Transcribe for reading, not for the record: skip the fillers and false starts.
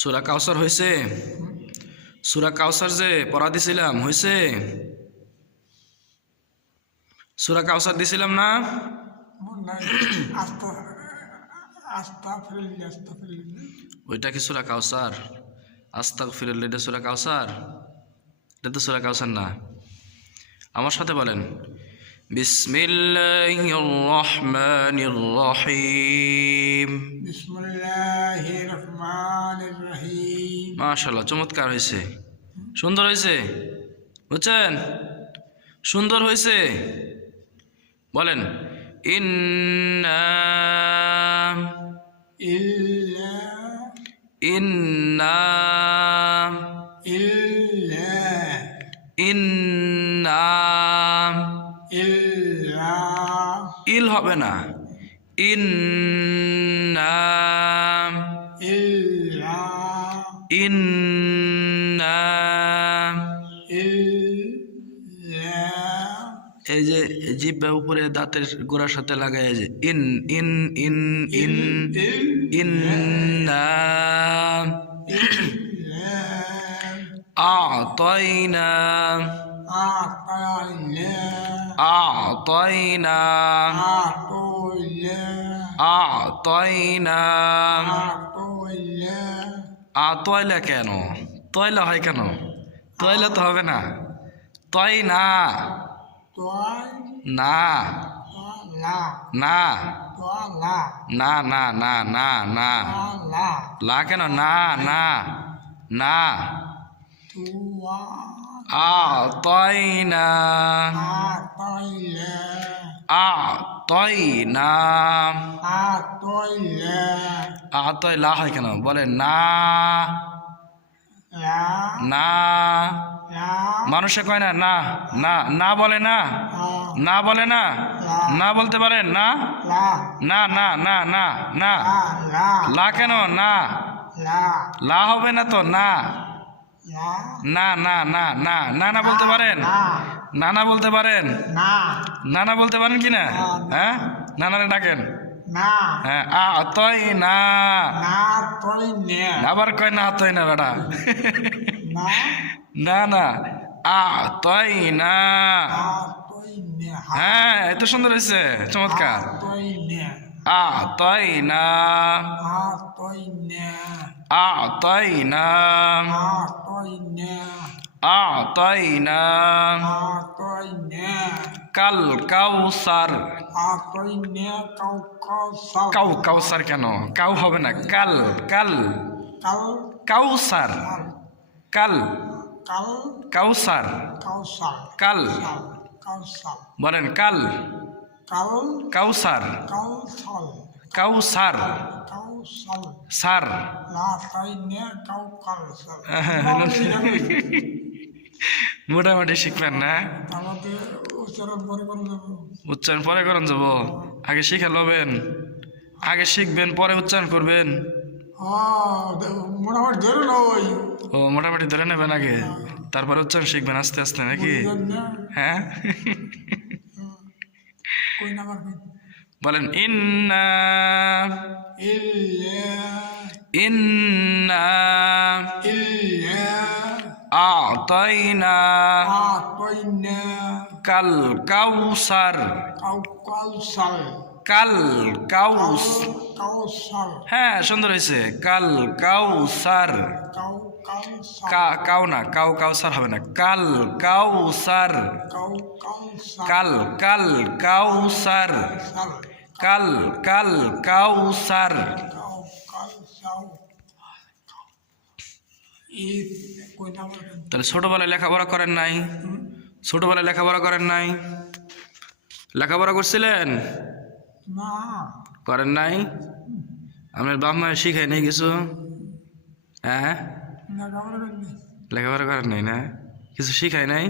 সূরা কাউসার হয়েছে? সূরা কাউসার যে পড়া দিছিলাম হয়েছে? সূরা কাউসার দিছিলাম না? ওইটা কি সূরা কাউসার? আস্তাগফিরুল্লাহ এটা সূরা কাউসার? এটা তো সূরা কাউসার না। আমার সাথে বলেন, বিসমিল্লাহির রহমানির রহিম। বিসমিল্লাহির রহমানির রহিম। মাশাআল্লাহ, চমৎকার হয়েছে, সুন্দর হয়েছে, বুঝছেন? সুন্দর হয়েছে। বলেন, ইন্না ইল্লা ইন্না ইল্লা ইন্না ইল্লা ইল হবে না, ইন্না ইল্লা ইন্না। ইল্লা এই যে জিহ্বা উপরে দাঁতের গোড়ার সাথে লাগায় যে ইন ইন ইন ইন ইন্না আ'তাইনা আ'তাইনা আ'তাইনা। আ'তাইলা কেন? তয়লা হয় কেন? তয়লা তো হবে না, তয় না না না না না না না না। লা কেন? না না না। আ'তাইনা আ'তাইনা। আ'তাই লা হয় কেন? বলেন না না। মানুষে কয় না না না না বলে না, না বলে না, না বলতে পারেন না না না না না না। লা কেন? না লা হবে না তো, না না না না না না না বলতে পারেন, না না বলতে পারেন, না না বলতে পারেন কি না? হ্যাঁ, না না ডাকেন। হ্যাঁ, আ'তাইনা। আবার কয় না আ'তাইনা বেটা। না না, আ'তাইনা। হ্যাঁ, এত সুন্দর হয়েছে, চমৎকার। আ'তাইনা আ'তাইনা আ'তাইনা কাল কাউসার। কাউ কাউসার কেন? কাউ হবে না, কাল কাল কাউসার। কাল কাউসার। কাল বলেন, কাল কাউসার। কাউসার সার। মোটামুটি শিখবেন না? উচ্চারণ পরে করেন যাব, আগে শিখে লবেন, আগে শিখবেন পরে উচ্চারণ করবেন। ও মোটামুটি ধরে নেবেন আগে, তারপরে উচ্চারণ শিখবেন আস্তে আস্তে, নাকি? হ্যাঁ। বলেন, ইন্না ইন্না আ'তাইনা কাল কাউসার। কাল কাউস। হ্যাঁ, সুন্দর হয়েছে, কাল কাউসার। কাউ না, কাউ কাউসার হবে না, কাল কাউসার। কাল কাল কাউসার। কাল কাল কাউসার। তাহলে ছোটবেলায় লেখাপড়া করেন নাই? ছোটবেলায় লেখাপড়া করেন নাই? লেখাপড়া করছিলেন? করেন নাই? আপনার বাপ মায়ের শিখাই নাই কিছু? হ্যাঁ, লেখাপড়া করেন নাই না, কিছু শিখাই নাই?